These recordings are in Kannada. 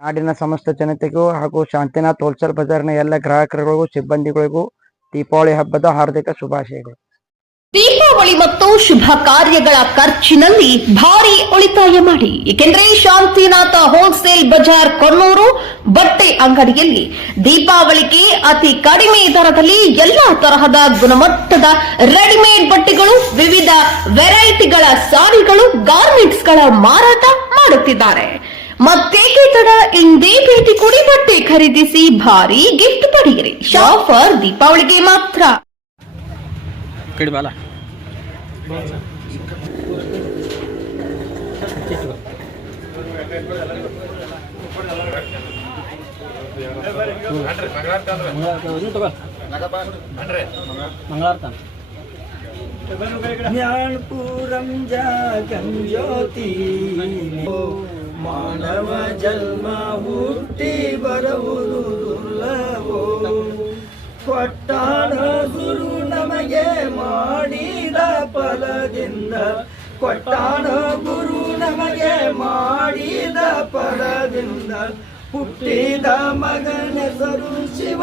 ನಾಡಿನ ಸಮಸ್ತ ಜನತೆಗೂ ಹಾಗೂ ಶಾಂತಿನಾಥ್ ಹೋಲ್ಸೇಲ್ ಬಜಾರ್ನ ಎಲ್ಲ ಗ್ರಾಹಕರಿಗೂ, ಸಿಬ್ಬಂದಿಗಳಿಗೂ ದೀಪಾವಳಿ ಹಬ್ಬದ ಹಾರ್ದಿಕ ಶುಭಾಶಯಗಳು. ದೀಪಾವಳಿ ಮತ್ತು ಶುಭ ಕಾರ್ಯಗಳ ಖರ್ಚಿನಲ್ಲಿ ಭಾರಿ ಉಳಿತಾಯ ಮಾಡಿ. ಏಕೆಂದರೆ ಶಾಂತಿನಾಥ ಹೋಲ್ಸೇಲ್ ಬಜಾರ್ ಕೊನ್ನೂರು ಬಟ್ಟೆ ಅಂಗಡಿಯಲ್ಲಿ ದೀಪಾವಳಿಗೆ ಅತಿ ಕಡಿಮೆ ದರದಲ್ಲಿ ಎಲ್ಲಾ ತರಹದ ಗುಣಮಟ್ಟದ ರೆಡಿಮೇಡ್ ಬಟ್ಟೆಗಳು, ವಿವಿಧ ವೆರೈಟಿಗಳ ಸಾರಿಗಳು, ಗಾರ್ಮೆಂಟ್ಸ್ಗಳ ಮಾರಾಟ ಮಾಡುತ್ತಿದ್ದಾರೆ. ಮತ್ತೇಕೆ ತಡ ಇಂದೇ ಭೇಟಿ ಕೊಡಿ ಬಟ್ಟೆ ಖರೀದಿಸಿ ಭಾರಿ ಗಿಫ್ಟ್ ಪಡೆಯಿರಿ ಶಾಫರ್ ದೀಪಾವಳಿಗೆ ಮಾತ್ರ ಮಂಗಳಾರ್ತಾನ ಜ್ಞಾನಪುರಂ ಜಾಗಂ ಜ್ಯೋತಿ ಮಾನವ ಜನ್ಮ ಹುಟ್ಟಿ ಬರುವುದು ದುರ್ಲಭೋ ಕೊಟ್ಟಾಣ ಗುರು ನಮಗೆ ಮಾಡಿದ ಫಲದಿಂದ. ಕೊಟ್ಟಾಣ ಗುರು ನಮಗೆ ಮಾಡಿದ ಫಲದಿಂದ. ಹುಟ್ಟಿದ ಮಗನ ಸರು ಶಿವ.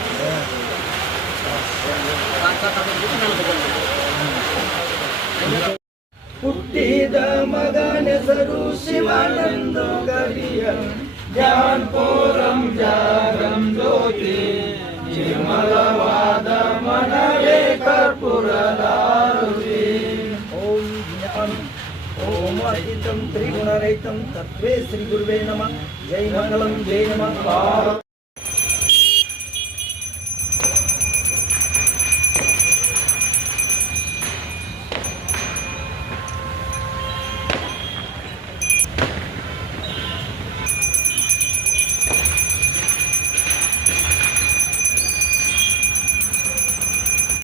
ಹುಟ್ಟಿದ ಮಗನೆಸರು ಶಿವಾನಂದ ಕರಿಯ ಜ್ಞಾನಪುರಂ ಜಾಗಂ ಜ್ಯೋತಿ ನಿರ್ಮಲವಾದ ಮನವೇ ಕರ್ಪುರದಾರುತಿ ಓಂ ಜ್ಞಾನ ಓಂ ಅತೀತಂ ತ್ರಿಗುಣರಹಿತಂ ತತ್ವೇ ಶ್ರೀ ಗುರುವೇ ನಮಃ ಜೈ ಮಂಗಳಂ ಜೈ ನಮಃ